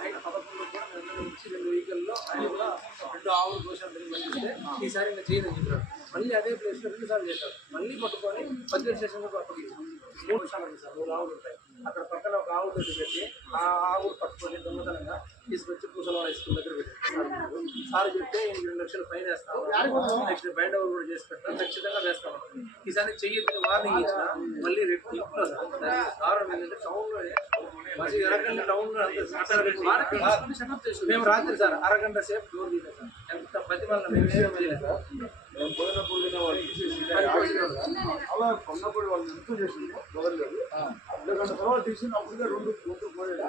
ఆయన 11 కూడా నుంచి 2 వెహికల్లో ఆయన కూడా 2 ఆవులు దోషాలు జరిగితే ఈసారి ఇంకా చేయదని చెప్పారు. మళ్ళీ అదే ప్లేస్లో 2 సార్లు చేశారు. మళ్ళీ పట్టుకొని బదిలీ స్టేషన్లో అప్పగించారు. 3 సార్లు సార్ 3 ఆవులు ఉంటాయి అక్కడ పక్కన ఒక ఆవు తోటి పెట్టి ఆ ఆవు పట్టుకొని దొంగతనంగా తీసుకొచ్చి పూసలో స్కూల్ దగ్గర పెట్టారు. సార్ చెప్తే 2 లక్షలు ఫైన్ వేస్తాము, నెక్స్ట్ బైండ్ ఓవర్ కూడా చేసి పెట్టాం, ఖచ్చితంగా వేస్తాం. ఈసారి చెయ్యొద్దని వార్నింగ్ ఇచ్చిన మళ్ళీ రేపు ఇంట్లో సార్ కారణం ఏంటంటే టౌన్లోనే అరగంట టౌన్లో మేము రాత్రి సార్ అరగంట సేపు డోర్ తీసాం సార్. ఎంత పది వల్ల మేము చేయలేదు సార్. మేము పోయినప్పుడు అలా కొన్నప్పుడు వాళ్ళు ఎంత చేసింది వదలలేదు. అర్ధగంట తర్వాత తీసింది అప్పుడుగా 2 పోయేది.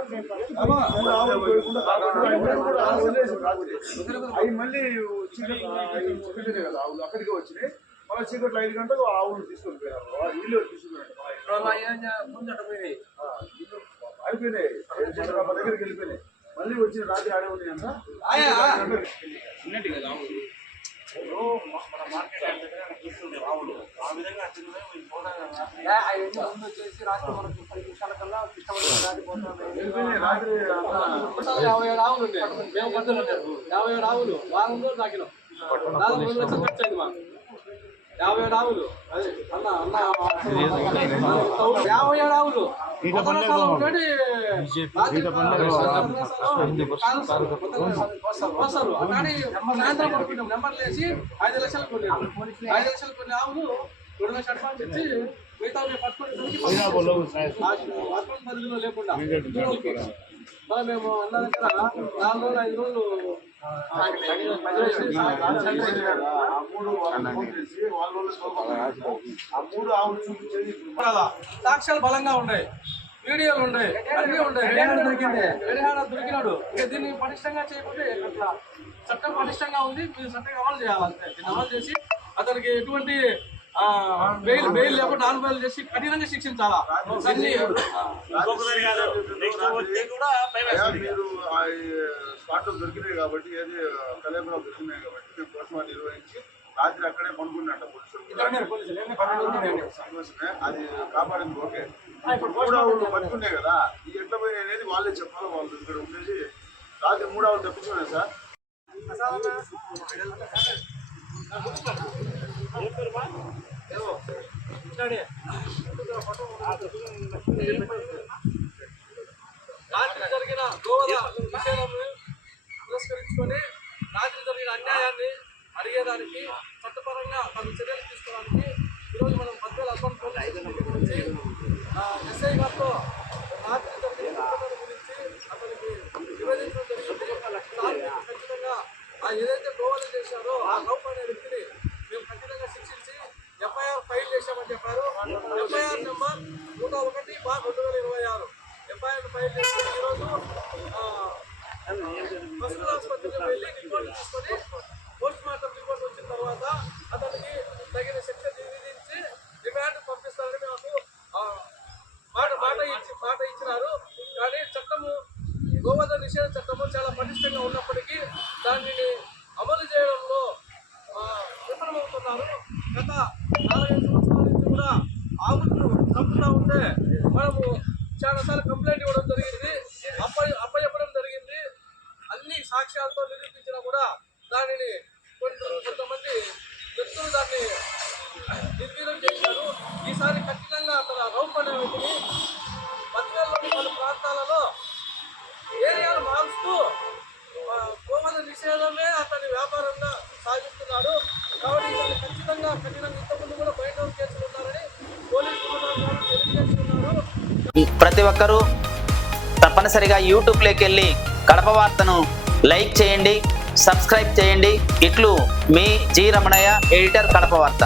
అవి మళ్ళీ చీకటి కదా ఆవులు అక్కడికి వచ్చినాయి. మళ్ళీ చీకట్లో 5 గంటలు ఆవులు తీసుకొని పోయారు. వీళ్ళు ముందటపోయినాయి అయిపోయినాయి దగ్గరికి వెళ్ళిపోయినాయి. మళ్ళీ వచ్చిన రాత్రి ఆడే ఉన్నాయి అంట. వచ్చేసి రాత్రి మనకు 10 నిమిషాల కల్లా ఇష్టపడి రాత్రి 57 ఆవులు ఉన్నాయి. మేము పద్ధతులు 57 ఆవులు వారం రోజులు తాకినాం. 4 లక్షలు ఖర్చు అయింది మాకు. 57 ఆవులు అదే అన్న 57 ఆవులు కానీ సాయంత్రం పడుకుంటాం. నెంబర్లు వేసి 5 లక్షలు కొన్నాం. 5 లక్షలు కొన్ని ఆవులు 2 లక్షలు అడ్వాన్స్ ఇచ్చి మిగతా పట్టుకోవడానికి పరిధిలో లేకుండా మళ్ళీ మేము అన్న దగ్గర 4 రోజులు 5 రోజులు సాక్ష్యాలు బలంగా ఉన్నాయి, వీడియోలు ఉన్నాయి, అన్నీ ఉన్నాయి. దొరికినాడు. దీన్ని పటిష్టంగా చేయకపోతే అట్లా చట్టం పటిష్టంగా ఉంది. మీరు చట్టం అమలు చేయాలంటే దీన్ని అమలు చేసి అతనికి ఎటువంటి బెయిల్ లేకుండా నాన్ బెయిల్ చేసి కఠినంగా శిక్షించాలా. స్పాట్లు దొరికినాయి కాబట్టి ఏది కలేబరాలు దొరికినాయి కాబట్టి మేము పోస్ట్మార్టం నిర్వహించి రాత్రి అక్కడే పనుకున్నట్ట పోలీసులు. అది కాపాడింది ఓకే. 3 ఆవులు పట్టుకున్నాయి కదా, ఈ ఎట్లా పోయి అనేది వాళ్ళే చెప్పాలి. వాళ్ళు ఇక్కడ ఉండేది రాత్రి 3 ఆవులు తప్పించుకున్నాయి సార్. రాత్రి జరిగిన గోవధ విషయాలను పురస్కరించుకొని రాత్రి జరిగిన అన్యాయాన్ని అడిగేదానికి చట్టపరంగా తన చర్యలు తీసుకోవడానికి ఈరోజు మనం మధ్యలో అర్బన్ పోలీస్ గురించి ఎస్ఐ గారితో రాత్రి జరిగిన ఘటన గురించి అతనికి నివేదించడం జరిగింది. ఖచ్చితంగా ఏదైతే గోవధ చేశారో ఆ గౌప్ అనే వ్యక్తిని మేము ఖచ్చితంగా శిక్షించి ఎఫ్ఐఆర్ ఫైల్ చేశామని చెప్పారు. ఎఫ్ఐఆర్ నెంబర్ 101/2026 ఎఫ్ఐఆర్ ఫైల్ చేసి ఈరోజు పశువుల ఆసుపత్రికి వెళ్ళి రిపోర్ట్ తీసుకొని పోస్ట్ మార్టం రిపోర్ట్ వచ్చిన తర్వాత అతనికి తగిన శిక్ష విధించి రిమాండ్ పంపిస్తారని మాకు మాట ఇచ్చినారు. కానీ చట్టము గోవధ నిషేధ చట్టము చాలా పటిష్టంగా ఉన్నప్పటికీ దానిని అమలు చేయడంలో విఫలమవుతున్నారు. గత 4-5 సంవత్సరాల నుంచి కూడా ఆవులను చంపుతూ ఉంటే మనము చాలాసార్లు కంప్లైంట్ ఇవ్వడం జరిగింది, అప్పచెప్పడం జరిగింది. అన్ని సాక్ష్యాలతో నిరూపించినా కూడా దానిని కొంతమంది వ్యక్తులు దాన్ని నిర్వీర్యం చేశారు. ఈసారి ఖచ్చితంగా అతను రౌప్ అనే వ్యక్తిని మధ్యలోని పలు ప్రాంతాలలో ఏరియాలు మారుస్తూ గోవధ నిషేధమే అతని వ్యాపారంగా సాగిస్తున్నాడు. కాబట్టి ఇతన్ని ఖచ్చితంగా ఇంతకుముందు కూడా బయట కేసులు ఉన్నారని పోలీసులు తెలియజేస్తున్నారు. ప్రతి ఒక్కరూ తప్పనిసరిగా యూట్యూబ్లోకి వెళ్ళి కడప వార్తను లైక్ చేయండి, సబ్స్క్రైబ్ చేయండి. ఇట్లు మీ జి రమణయ్య, ఎడిటర్, కడప వార్త.